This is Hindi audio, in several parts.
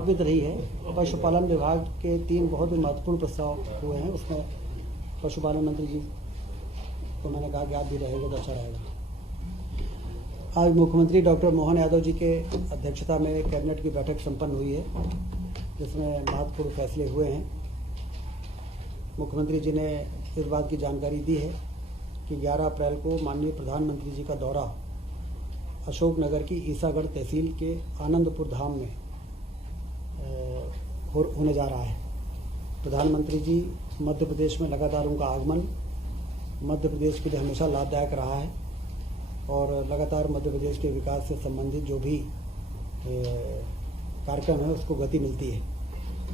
समर्पित रही है। पशुपालन विभाग के 3 बहुत ही महत्वपूर्ण प्रस्ताव हुए हैं, उसमें पशुपालन मंत्री जी को मैंने कहा कि आप भी रहेंगे तो अच्छा रहेगा। आज मुख्यमंत्री डॉक्टर मोहन यादव जी के अध्यक्षता में कैबिनेट की बैठक संपन्न हुई है, जिसमें महत्वपूर्ण फैसले हुए हैं। मुख्यमंत्री जी ने इस बात की जानकारी दी है कि 11 अप्रैल को माननीय प्रधानमंत्री जी का दौरा अशोकनगर की ईसागढ़ तहसील के आनंदपुर धाम में होने जा रहा है। प्रधानमंत्री जी मध्य प्रदेश में लगातार उनका आगमन मध्य प्रदेश के लिए हमेशा लाभदायक रहा है और लगातार मध्य प्रदेश के विकास से संबंधित जो भी कार्यक्रम है उसको गति मिलती है।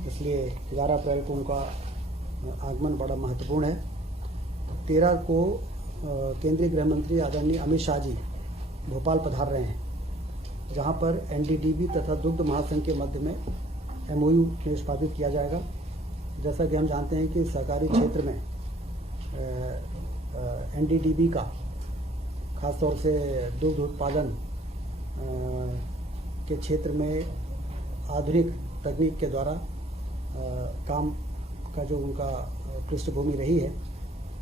इसलिए 11 अप्रैल को उनका आगमन बड़ा महत्वपूर्ण है। 13 को केंद्रीय गृह मंत्री आदरणीय अमित शाह जी भोपाल पधार रहे हैं, जहां पर एनडीडीबी तथा दुग्ध महासंघ के मध्य में एमओयू निष्पादित किया जाएगा। जैसा कि हम जानते हैं कि सहकारी क्षेत्र में एनडीडीबी का खासतौर से दुग्ध उत्पादन के क्षेत्र में आधुनिक तकनीक के द्वारा काम का जो उनका पृष्ठभूमि रही है,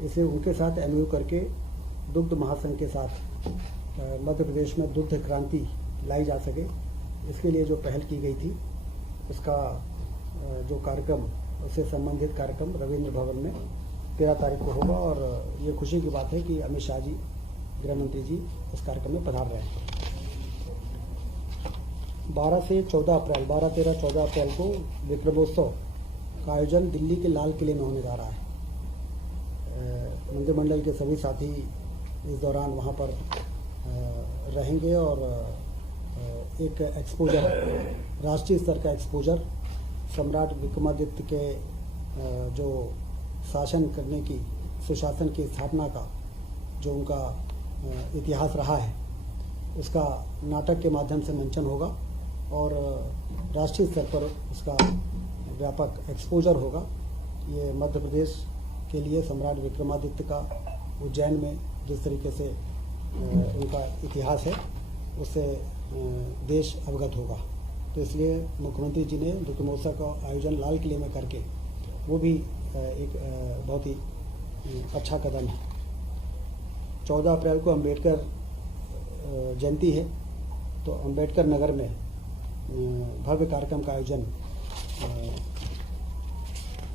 इसे उनके साथ एमओयू करके दुग्ध महासंघ के साथ मध्य प्रदेश में दुग्ध क्रांति लाई जा सके, इसके लिए जो पहल की गई थी उसका जो कार्यक्रम उससे संबंधित कार्यक्रम रविंद्र भवन में 13 तारीख को होगा। और ये खुशी की बात है कि अमित शाह जी गृह मंत्री जी इस कार्यक्रम में पधार रहे हैं। 12 से 14 अप्रैल 12, 13, 14 अप्रैल को विक्रमोत्सव का आयोजन दिल्ली के लाल किले में होने जा रहा है। मंत्रिमंडल के सभी साथी इस दौरान वहाँ पर रहेंगे और एक एक्सपोजर, राष्ट्रीय स्तर का एक्सपोजर सम्राट विक्रमादित्य के जो शासन करने की, सुशासन की स्थापना का जो उनका इतिहास रहा है, उसका नाटक के माध्यम से मंचन होगा और राष्ट्रीय स्तर पर उसका व्यापक एक्सपोजर होगा। ये मध्य प्रदेश के लिए सम्राट विक्रमादित्य का उज्जैन में जिस तरीके से उनका इतिहास है, उससे देश अवगत होगा। तो इसलिए मुख्यमंत्री जी ने विक्रमोत्सव का आयोजन लाल किले में करके वो भी एक बहुत ही अच्छा कदम है। 14 अप्रैल को अंबेडकर जयंती है, तो अंबेडकर नगर में भव्य कार्यक्रम का आयोजन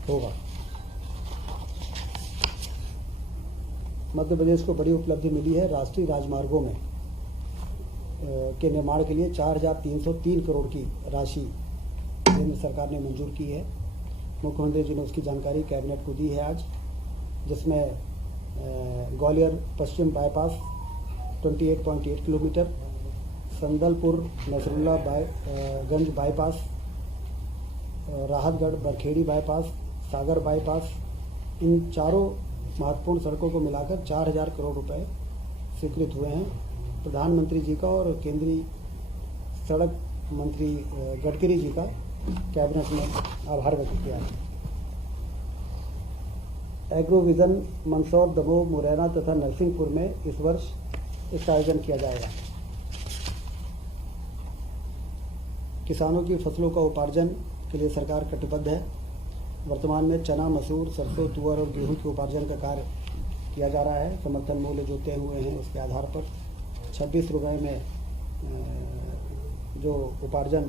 होगा। मध्य प्रदेश को बड़ी उपलब्धि मिली है। राष्ट्रीय राजमार्गों में के निर्माण के लिए 4,303 करोड़ की राशि केंद्र सरकार ने मंजूर की है। मुख्यमंत्री जी ने उसकी जानकारी कैबिनेट को दी है आज, जिसमें ग्वालियर पश्चिम बाईपास 28.8 किलोमीटर, संदलपुर नसरुल्ला गंज बाईपास, राहतगढ़ बरखेड़ी बाईपास, सागर बाईपास, इन चारों महत्वपूर्ण सड़कों को मिलाकर 4,000 करोड़ रुपए स्वीकृत हुए हैं। प्रधानमंत्री जी का और केंद्रीय सड़क मंत्री गडकरी जी का कैबिनेट में आभार व्यक्त किया है। एग्रो विजन मंदसौर, दमोह, मुरैना तथा नरसिंहपुर में इस वर्ष इसका आयोजन किया जाएगा। किसानों की फसलों का उपार्जन के लिए सरकार कटिबद्ध है। वर्तमान में चना, मसूर, सरसों, तुअर और गेहूं के उपार्जन का कार्य किया जा रहा है। समर्थन मूल्य जो तय हुए हैं उसके आधार पर 26 रुपये में जो उपार्जन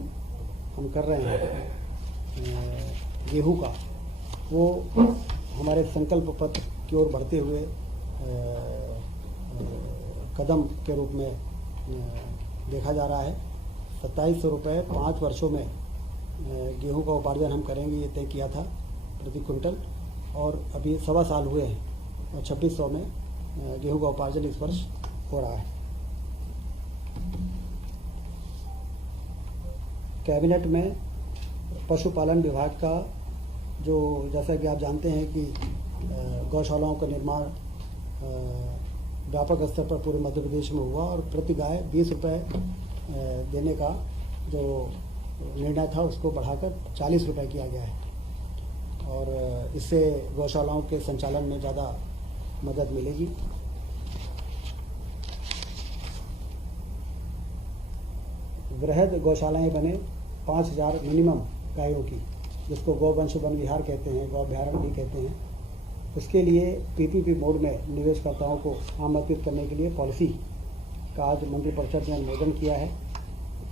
हम कर रहे हैं गेहूं का, वो हमारे संकल्प पत्र की ओर बढ़ते हुए कदम के रूप में देखा जा रहा है। 2700 रुपये 5 वर्षों में गेहूं का उपार्जन हम करेंगे, ये तय किया था प्रति क्विंटल, और अभी 1.25 साल हुए हैं और 2600 में गेहूं का उपार्जन इस वर्ष हो रहा है। कैबिनेट में पशुपालन विभाग का जो, जैसा कि आप जानते हैं कि गौशालाओं का निर्माण व्यापक स्तर पर पूरे मध्य प्रदेश में हुआ और प्रति गाय 20 रुपये देने का जो निर्णय था उसको बढ़ाकर 40 रुपये किया गया है और इससे गौशालाओं के संचालन में ज़्यादा मदद मिलेगी। वृहद गौशालाएं बने, 5,000 मिनिमम गायों की, जिसको गौवंश वन विहार कहते हैं, गौ अभ्यारण्य भी कहते हैं, उसके लिए पीपीपी मोड में निवेशकर्ताओं को आमंत्रित करने के लिए पॉलिसी का आज मंत्रिपरिषद ने अनुमोदन किया है।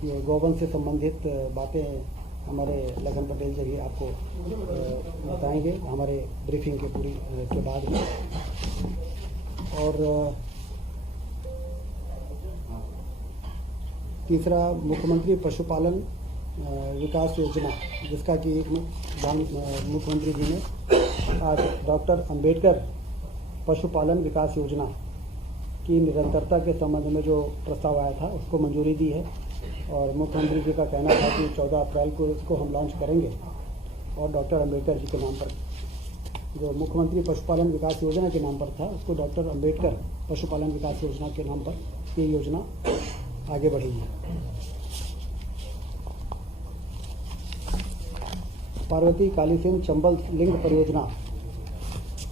ये गौवंश से संबंधित बातें हमारे लखन पटेल जी आपको बताएंगे हमारे ब्रीफिंग के बाद में। और तीसरा, मुख्यमंत्री पशुपालन विकास योजना, जिसका कि एक मुख्यमंत्री जी ने आज डॉक्टर अंबेडकर पशुपालन विकास योजना की निरंतरता के संबंध में जो प्रस्ताव आया था उसको मंजूरी दी है। और मुख्यमंत्री जी का कहना था कि 14 अप्रैल को इसको हम लॉन्च करेंगे और डॉक्टर अंबेडकर जी के नाम पर, जो मुख्यमंत्री पशुपालन विकास योजना के नाम पर था, उसको डॉक्टर अंबेडकर पशुपालन विकास योजना के नाम पर ये योजना आगे बढ़ेगी। पार्वती कालीसिंध चंबल लिंक परियोजना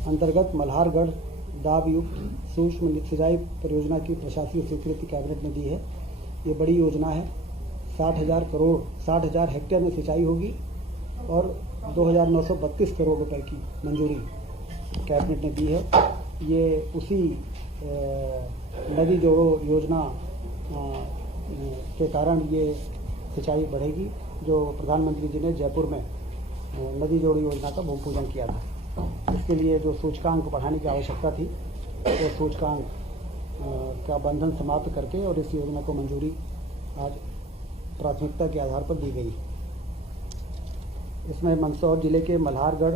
अंतर्गत मल्हारगढ़ दाब युक्त सूक्ष्म सिंचाई परियोजना की प्रशासकीय स्वीकृति कैबिनेट ने दी है। ये बड़ी योजना है। 60,000 हेक्टेयर में सिंचाई होगी और 2,932 करोड़ रुपए की मंजूरी कैबिनेट ने दी है। ये उसी नदी जोड़ो योजना के कारण ये सिंचाई बढ़ेगी, जो प्रधानमंत्री जी ने जयपुर में नदी जोड़ो योजना का भूमि पूजन किया था। इसके लिए जो सूचकांक बढ़ाने की आवश्यकता थी, वो सूचकांक का बंधन समाप्त करके और इस योजना को मंजूरी आज प्राथमिकता के आधार पर दी गई। इसमें मंदसौर जिले के मल्हारगढ़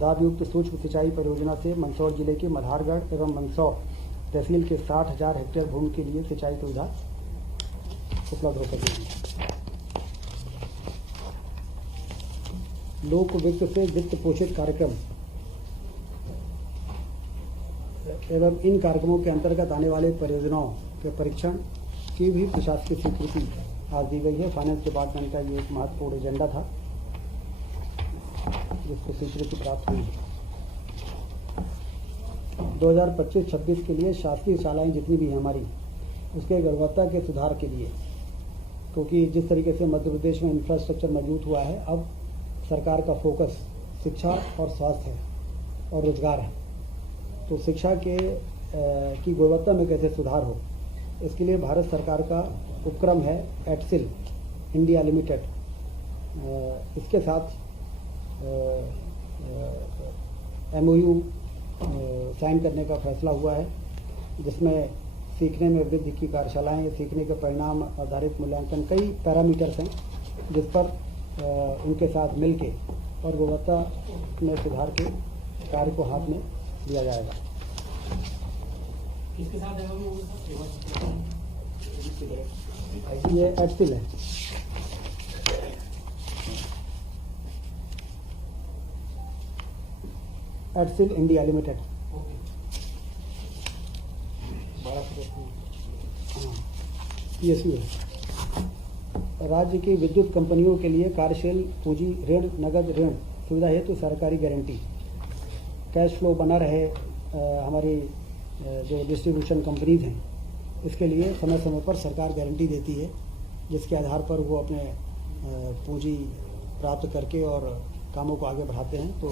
दाब युक्त सूक्ष्म सिंचाई परियोजना से मंदसौर जिले के मल्हारगढ़ एवं मंदसौर तहसील के 60,000 हेक्टेयर भूमि के लिए सिंचाई सुविधा उपलब्ध हो सकेगी। लोक वित्त से वित्त पोषित कार्यक्रम एवं इन कार्यक्रमों के अंतर्गत आने वाले परियोजनाओं के परीक्षण की भी प्रशासकीय स्वीकृति आज दी गई है। फाइनेंस डिपार्टमेंट का ये एक महत्वपूर्ण एजेंडा था जिसको स्वीकृति प्राप्त हुई है। 2025-26 के लिए शासकीय शालाएं जितनी भी हैं हमारी, उसके गुणवत्ता के सुधार के लिए, क्योंकि जिस तरीके से मध्य प्रदेश में इंफ्रास्ट्रक्चर मजबूत हुआ है, अब सरकार का फोकस शिक्षा और स्वास्थ्य है और रोजगार है। तो शिक्षा की गुणवत्ता में कैसे सुधार हो, इसके लिए भारत सरकार का उपक्रम है एटसिल इंडिया लिमिटेड। इसके साथ MOU साइन करने का फैसला हुआ है, जिसमें सीखने में वृद्धि की कार्यशालाएं, सीखने के परिणाम आधारित मूल्यांकन, कई पैरामीटर्स हैं जिस पर उनके साथ मिलके और गुणवत्ता में सुधार के कार्य को हाथ में लिया जाएगा। किसके साथ ये एटसिल है। एटसिल इंडिया लिमिटेड। PSU है। राज्य की विद्युत कंपनियों के लिए कार्यशील पूंजी ऋण, नगद ऋण सुविधा हेतु सरकारी गारंटी, कैश फ्लो बना रहे हमारी जो डिस्ट्रीब्यूशन कंपनीज हैं, इसके लिए समय समय पर सरकार गारंटी देती है, जिसके आधार पर वो अपने पूंजी प्राप्त करके और कामों को आगे बढ़ाते हैं। तो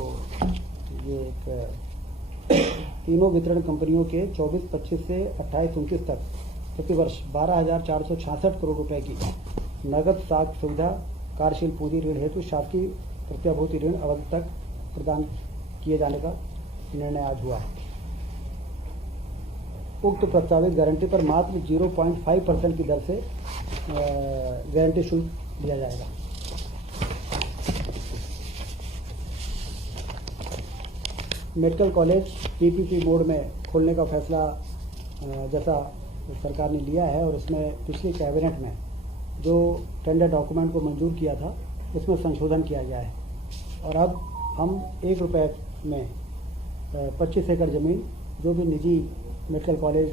ये एक तीनों वितरण कंपनियों के 24-25 से 28-29 तक प्रतिवर्ष 12,466 करोड़ रुपए की नगद साख सुविधा कार्यशील पूंजी ऋण हेतु शासकीय प्रत्याभूति ऋण अवधि तक प्रदान किए जाने का निर्णय आज हुआ है। उक्त प्रस्तावित गारंटी पर मात्र 0.5% की दर से गारंटी शुल्क दिया जाएगा। मेडिकल कॉलेज PPP मोड में खोलने का फैसला जैसा सरकार ने लिया है, और उसमें पिछली कैबिनेट में जो टेंडर डॉक्यूमेंट को मंजूर किया था उसमें संशोधन किया गया है, और अब हम 1 रुपये में 25 एकड़ ज़मीन जो भी निजी मेडिकल कॉलेज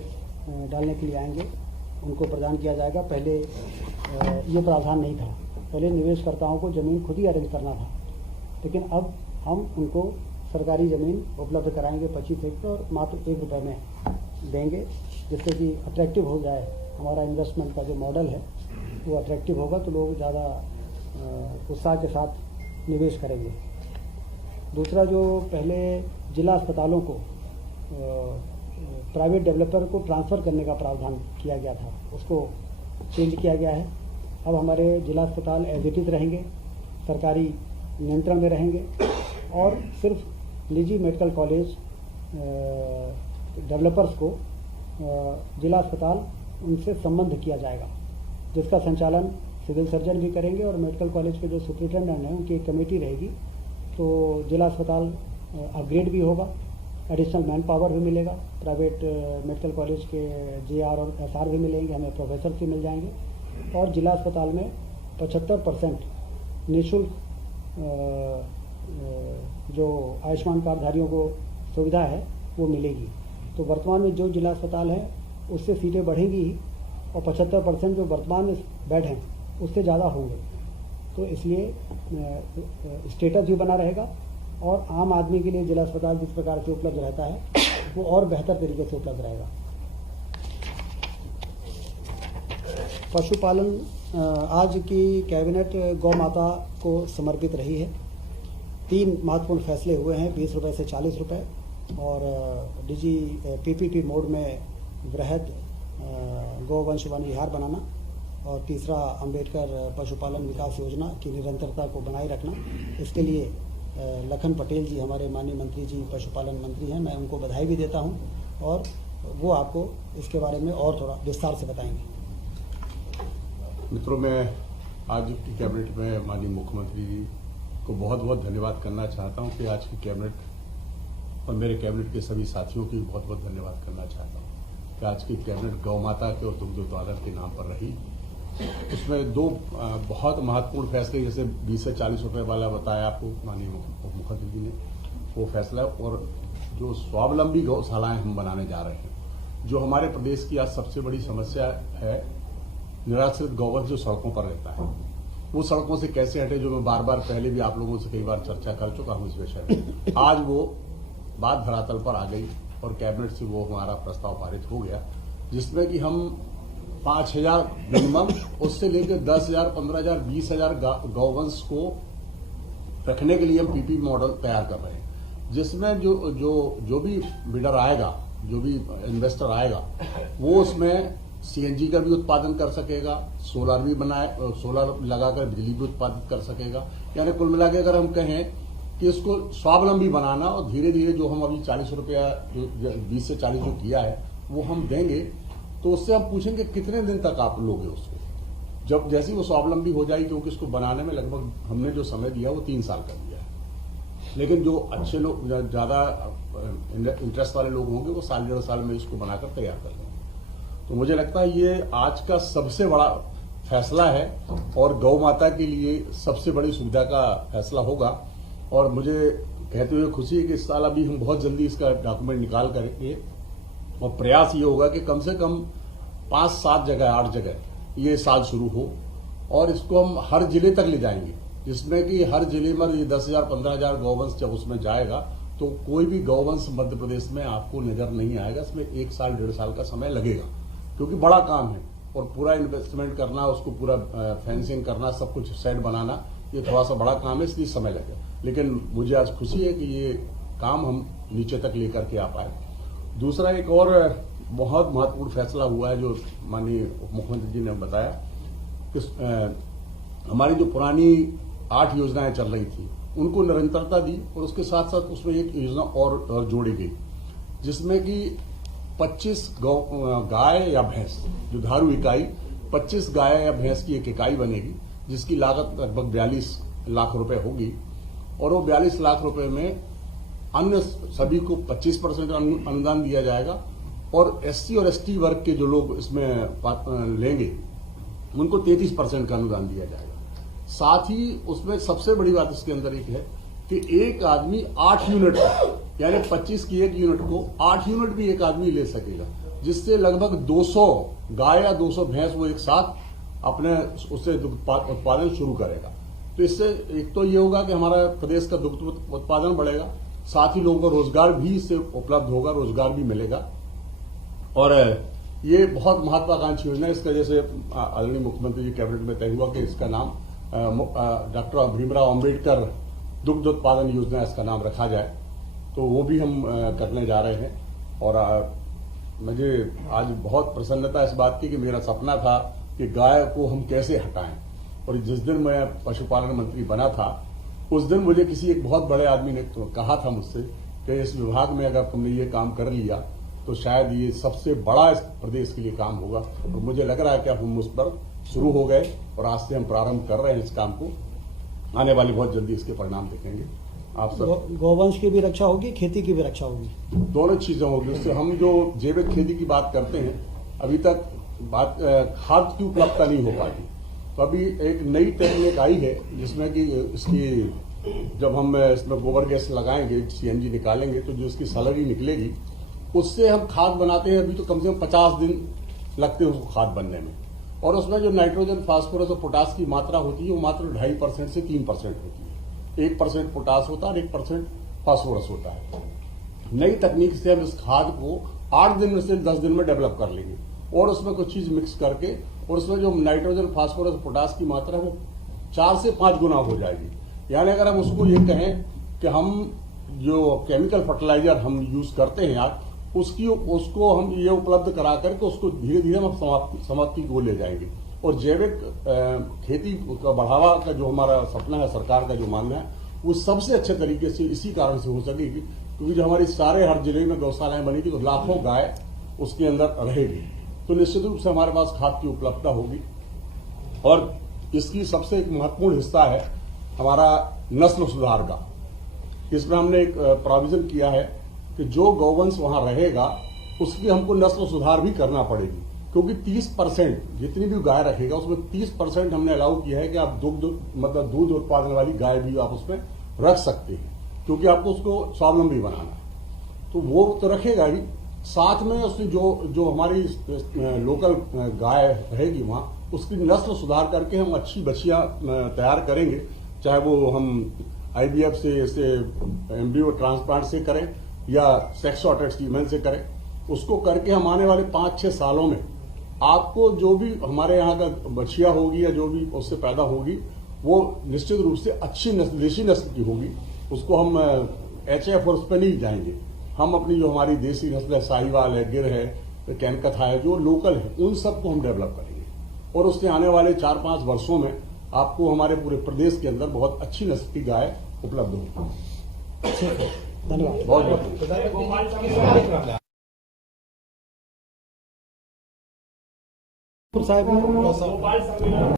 डालने के लिए आएंगे उनको प्रदान किया जाएगा। पहले ये प्रावधान नहीं था, पहले निवेशकर्ताओं को ज़मीन खुद ही अरेंज करना था, लेकिन अब हम उनको सरकारी ज़मीन उपलब्ध कराएंगे 25 एकड़ और मात्र 1 रुपये में देंगे, जिससे कि अट्रैक्टिव हो जाए हमारा इन्वेस्टमेंट का जो मॉडल है वो अट्रैक्टिव होगा तो लोग ज़्यादा उत्साह के साथ निवेश करेंगे। दूसरा, जो पहले जिला अस्पतालों को प्राइवेट डेवलपर को ट्रांसफ़र करने का प्रावधान किया गया था, उसको चेंज किया गया है। अब हमारे जिला अस्पताल एज इट इज़ रहेंगे, सरकारी नियंत्रण में रहेंगे और सिर्फ निजी मेडिकल कॉलेज डेवलपर्स को जिला अस्पताल उनसे संबंध किया जाएगा, जिसका संचालन सिविल सर्जन भी करेंगे और मेडिकल कॉलेज के जो सुपरिटेंडेंट हैं उनकी एक कमेटी रहेगी। तो जिला अस्पताल अपग्रेड भी होगा, एडिशनल मैन पावर भी मिलेगा, प्राइवेट मेडिकल कॉलेज के जीआर और एसआर भी मिलेंगे, हमें प्रोफेसर भी मिल जाएंगे और जिला अस्पताल में 75% निःशुल्क जो आयुष्मान कार्डधारियों को सुविधा है वो मिलेगी। तो वर्तमान में जो जिला अस्पताल है उससे सीटें बढ़ेंगी ही और 75% जो वर्तमान में बेड हैं उससे ज़्यादा होंगे। तो इसलिए स्टेटस भी बना रहेगा और आम आदमी के लिए जिला अस्पताल जिस प्रकार से उपलब्ध रहता है वो और बेहतर तरीके से उपलब्ध रहेगा। पशुपालन, आज की कैबिनेट गौ माता को समर्पित रही है। 3 महत्वपूर्ण फैसले हुए हैं, 20 रुपये से 40 रुपये और डीजी पीपीपी मोड में वृहद गौवंश वन विहार बनाना और तीसरा अंबेडकर पशुपालन विकास योजना की निरंतरता को बनाए रखना। इसके लिए लखन पटेल जी हमारे माननीय मंत्री जी पशुपालन मंत्री हैं, मैं उनको बधाई भी देता हूं और वो आपको इसके बारे में और थोड़ा विस्तार से बताएंगे। मित्रों, मैं आज की कैबिनेट में माननीय मुख्यमंत्री जी को बहुत बहुत धन्यवाद करना चाहता हूं कि आज की कैबिनेट और मेरे कैबिनेट के सभी साथियों की बहुत बहुत धन्यवाद करना चाहता हूं कि आज की कैबिनेट गौ माता के और दुग्ध उत्पादन के नाम पर रही। उसमें 2 बहुत महत्वपूर्ण फैसले, जैसे 20 से 40 रुपये वाला बताया आपको माननीय मुख्यमंत्री जी ने, वो फैसला, और जो स्वावलंबी गौशालाएं हम बनाने जा रहे हैं। जो हमारे प्रदेश की आज सबसे बड़ी समस्या है, निराश्रित गौवंश जो सड़कों पर रहता है, वो सड़कों से कैसे हटे, जो मैं बार बार पहले भी आप लोगों से कई बार चर्चा कर चुका हूं इस विषय में। आज वो बात धरातल पर आ गई और कैबिनेट से वो हमारा प्रस्ताव पारित हो गया, जिसमें कि हम 5,000 मिनिमम, उससे लेकर 10,000, 15,000, 20,000 गौवंश को रखने के लिए हम पीपी मॉडल तैयार कर रहे हैं, जिसमें जो भी बिडर आएगा, जो भी इन्वेस्टर आएगा, वो उसमें सीएनजी का भी उत्पादन कर सकेगा, सोलर लगाकर बिजली भी उत्पादित कर सकेगा। यानी कुल मिला के अगर हम कहें कि इसको स्वावलंबी बनाना और धीरे धीरे जो हम अभी 40 रुपया 20 से 40 जो किया है वो हम देंगे, तो उससे हम पूछेंगे कितने दिन तक आप लोगे उसको, जब जैसे वो स्वावलंबी हो जाएगी, क्योंकि इसको बनाने में लगभग हमने जो समय दिया वो 3 साल का दिया है। लेकिन जो अच्छे लोग, ज्यादा इंटरेस्ट वाले लोग होंगे, वो 1.5 साल में इसको बनाकर तैयार कर लेंगे। तो मुझे लगता है ये आज का सबसे बड़ा फैसला है और गौ माता के लिए सबसे बड़ी सुविधा का फैसला होगा। और मुझे कहते हुए खुशी है कि इस साल अभी हम बहुत जल्दी इसका डॉक्यूमेंट निकाल करके, और प्रयास ये होगा कि कम से कम 5-7 जगह 8 जगह ये साल शुरू हो और इसको हम हर जिले तक ले जाएंगे, जिसमें कि हर जिले में ये 10,000 15,000 गौवंश जब उसमें जाएगा तो कोई भी गौवंश मध्य प्रदेश में आपको नजर नहीं आएगा। इसमें 1 साल 1.5 साल का समय लगेगा, क्योंकि बड़ा काम है और पूरा इन्वेस्टमेंट करना, उसको पूरा फेंसिंग करना, सब कुछ सेट बनाना, ये थोड़ा सा बड़ा काम है, इसलिए समय लगेगा। लेकिन मुझे आज खुशी है कि ये काम हम नीचे तक लेकर के आ पाए। दूसरा एक और बहुत महत्वपूर्ण फैसला हुआ है जो माननीय मुख्यमंत्री जी ने बताया कि हमारी जो पुरानी 8 योजनाएं चल रही थी उनको निरंतरता दी और उसके साथ साथ उसमें एक योजना और जोड़ी गई, जिसमें कि 25 गाय या भैंस, दुधारू इकाई 25 गाय या भैंस की एक इकाई बनेगी, जिसकी लागत लगभग 42 लाख रुपए होगी। और वो 42 लाख रुपए में अन्य सभी को 25% अनुदान दिया जाएगा और एससी और एसटी वर्ग के जो लोग इसमें लेंगे उनको 33% का अनुदान दिया जाएगा। साथ ही उसमें सबसे बड़ी बात इसके अंदर एक है कि एक आदमी 8 यूनिट, यानी 25 की एक यूनिट को 8 यूनिट भी एक आदमी ले सकेगा, जिससे लगभग 200 गाय या 200 भैंस वो एक साथ अपने उससे उत्पादन शुरू करेगा। तो इससे एक तो ये होगा कि हमारा प्रदेश का दुग्ध उत्पादन बढ़ेगा, साथ ही लोगों को रोजगार भी इससे उपलब्ध होगा, रोजगार भी मिलेगा। और ये बहुत महत्वाकांक्षी योजना है। इसका जैसे आदरणीय मुख्यमंत्री जी कैबिनेट में तय हुआ कि इसका नाम डॉक्टर भीमराव अंबेडकर दुग्ध उत्पादन योजना इसका नाम रखा जाए, तो वो भी हम करने जा रहे हैं। और मुझे आज बहुत प्रसन्नता इस बात की कि मेरा सपना था कि गाय को हम कैसे हटाएं, और जिस दिन मैं पशुपालन मंत्री बना था उस दिन मुझे किसी एक बहुत बड़े आदमी ने कहा था मुझसे कि इस विभाग में अगर तुमने ये काम कर लिया तो शायद ये सबसे बड़ा इस प्रदेश के लिए काम होगा। और मुझे लग रहा है कि अब हम उस पर शुरू हो गए और आज से हम प्रारंभ कर रहे हैं इस काम को। आने वाली बहुत जल्दी इसके परिणाम देखेंगे। आप सब गौवंश की भी रक्षा होगी, खेती की भी रक्षा होगी, दोनों चीजें होगी। उससे हम जो जैविक खेती की बात करते हैं, अभी तक बात खाद की उपलब्धता नहीं हो पाती, तो अभी एक नई टेक्निक आई है जिसमें कि इसकी जब हम इसमें गोबर गैस लगाएंगे, सीएनजी निकालेंगे, तो जो इसकी सलरी निकलेगी उससे हम खाद बनाते हैं। अभी तो कम से कम 50 दिन लगते हैं उसको खाद बनने में, और उसमें जो नाइट्रोजन, फास्फोरस और पोटास की मात्रा होती है वो मात्र 2.5% से 3% होती है। 1% पोटास होता है और 1% फास्फोरस होता है। नई तकनीक से हम इस खाद को 8 दिन में से 10 दिन में डेवलप कर लेंगे, और उसमें कुछ चीज मिक्स करके, और उसमें जो नाइट्रोजन, फास्फोरस, पोटास की मात्रा है वो 4 से 5 गुना हो जाएगी। यानी अगर हम उसको ये कहें कि हम जो केमिकल फर्टिलाइजर हम यूज करते हैं आज, उसको हम ये उपलब्ध करा करके उसको धीरे धीरे हम समाप्ति को ले जाएंगे। और जैविक खेती का बढ़ावा का जो हमारा सपना है, सरकार का जो मानना है, वो सबसे अच्छे तरीके से इसी कारण से हो सकेगी क्योंकि जो हमारी सारे हर जिले में गौशालाएं बनेगी तो लाखों गाय उसके अंदर रहेगी, तो निश्चित रूप से हमारे पास खाद की उपलब्धता होगी। और इसकी सबसे एक महत्वपूर्ण हिस्सा है हमारा नस्ल सुधार का। इसमें हमने एक प्रोविजन किया है कि जो गौवंश वहां रहेगा उसकी हमको नस्ल सुधार भी करना पड़ेगी, क्योंकि 30% जितनी भी गाय रखेगा उसमें 30% हमने अलाउ किया है कि आप दूध उत्पादन वाली गाय भी आप उसमें रख सकते हैं, क्योंकि आपको उसको स्वावलंबी बनाना है। तो वो तो रखेगा ही, साथ में उसकी जो हमारी लोकल गाय रहेगी वहां, उसकी नस्ल सुधार करके हम अच्छी बछियां तैयार करेंगे, चाहे वो हम IVF से, ऐसे एम्ब्रियो ट्रांसप्लांट से करें या सेक्स ऑर्टेड सीमेन से करें। उसको करके हम आने वाले 5-6 सालों में आपको जो भी हमारे यहाँ का बछिया होगी या जो भी उससे पैदा होगी वो निश्चित रूप से अच्छी नस्ल, देशी नस्ल की होगी। उसको हम HF और उस पर नहीं जाएंगे, हम अपनी जो हमारी देसी नस्ल है, साहिवाल है, गिर है, कैनकथा है, जो लोकल है, उन सबको हम डेवलप करेंगे। और उसके आने वाले 4-5 वर्षों में आपको हमारे पूरे प्रदेश के अंदर बहुत अच्छी नस्ल की गाय उपलब्ध होगी। धन्यवाद। बहुत बहुत साहब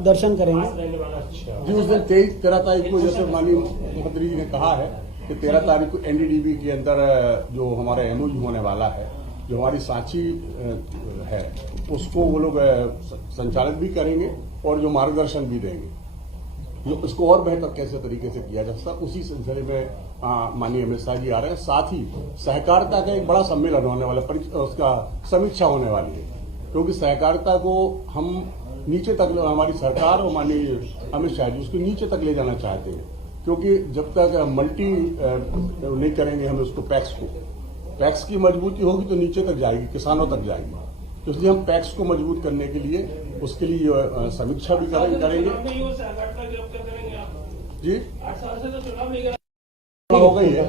दर्शन करेंगे जी। उस दिन 13 तारीख को, जैसे माननीय मुख्यमंत्री जी ने कहा है कि 13 तारीख को NDDB के अंदर जो हमारा MOU होने वाला है, जो हमारी सांची है, उसको वो लोग संचालित भी करेंगे और जो मार्गदर्शन भी देंगे, जो इसको और बेहतर कैसे तरीके से किया जा सकता, उसी सिलसिले में माननीय अमित शाह जी आ रहे हैं। साथ ही सहकारिता का एक बड़ा सम्मेलन होने वाला, उसका समीक्षा होने वाली है, क्योंकि सहकारिता को हम नीचे तक, हमारी सरकार और माननीय अमित शाह जी उसको नीचे तक ले जाना चाहते हैं, क्योंकि जब तक मल्टी नहीं करेंगे हम उसको, पैक्स की मजबूती होगी तो नीचे तक जाएगी, किसानों तक जाएगी। तो इसलिए हम पैक्स को मजबूत करने के लिए उसके लिए समीक्षा भी करेंगे जी। हो गई है,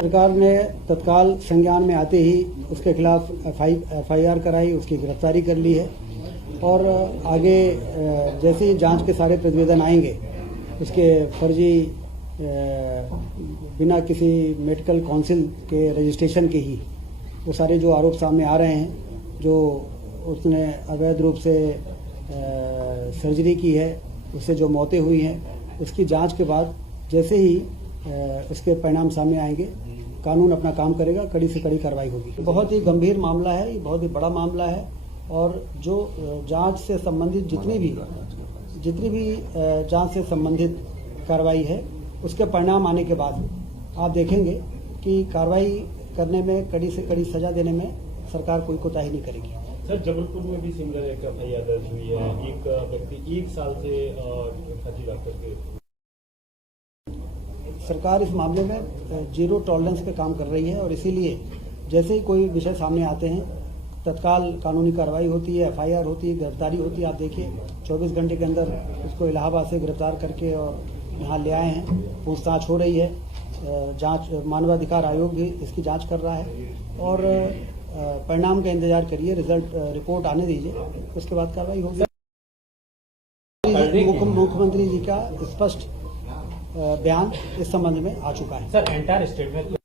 सरकार ने तत्काल संज्ञान में आते ही उसके खिलाफ FIR कराई, उसकी गिरफ्तारी कर ली है, और आगे जैसे ही जांच के सारे प्रतिवेदन आएंगे, उसके फर्जी बिना किसी मेडिकल काउंसिल के रजिस्ट्रेशन के ही वो सारे जो आरोप सामने आ रहे हैं, जो उसने अवैध रूप से सर्जरी की है, उससे जो मौतें हुई हैं, उसकी जांच के बाद जैसे ही उसके परिणाम सामने आएंगे, कानून अपना काम करेगा, कड़ी से कड़ी कार्रवाई होगी। बहुत ही गंभीर मामला है, ये बहुत ही बड़ा मामला है, और जो जांच से संबंधित जितनी भी जांच से संबंधित कार्रवाई है, उसके परिणाम आने के बाद आप देखेंगे कि कार्रवाई करने में, कड़ी से कड़ी सजा देने में सरकार कोई कोताही नहीं करेगी। सर, जबलपुर में भी सिमिलर एक FIR दर्ज हुई है, एक व्यक्ति 1 साल से फर्जी डॉक्टर के। सरकार इस मामले में जीरो टॉलरेंस पे काम कर रही है, और इसीलिए जैसे ही कोई विषय सामने आते हैं तत्काल कानूनी कार्रवाई होती है, FIR होती है, गिरफ्तारी होती है। आप देखिए 24 घंटे के अंदर उसको इलाहाबाद से गिरफ्तार करके और यहाँ ले आए हैं। पूछताछ हो रही है, जांच मानवाधिकार आयोग भी इसकी जांच कर रहा है और परिणाम का इंतजार करिए, रिजल्ट रिपोर्ट आने दीजिए, उसके बाद कार्रवाई होगी। मुख्यमंत्री जी का स्पष्ट बयान इस संबंध में आ चुका है। सर एंटायर स्टेट में